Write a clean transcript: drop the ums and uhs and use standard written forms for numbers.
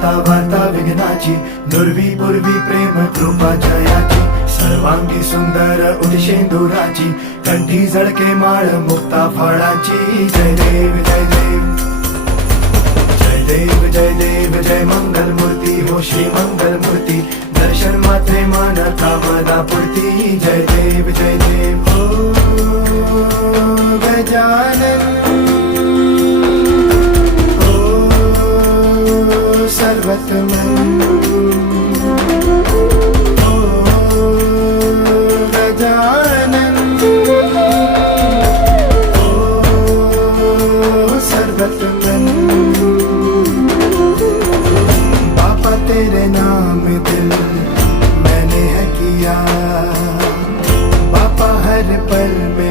दाता वार्ता विघ्नाची, नुरवी पूर्वी प्रेम कृपा जयाची, सर्वांगी सुंदर उदिशेंदुराची, कंठी झळके माळ मुक्ता फळाची. जय देव जय देव जय देव जय देव जय मंगल मूर्ती हो श्री मंगल मूर्ती, दर्शन मात्रे मान कामना पूर्ती. जय देव जय देव ओ गजानन ओ सर्वतमन ओ गजानन ओ सर्वतमन. बाबा तेरे नाम दिल मैंने है किया, बाबा हर पल में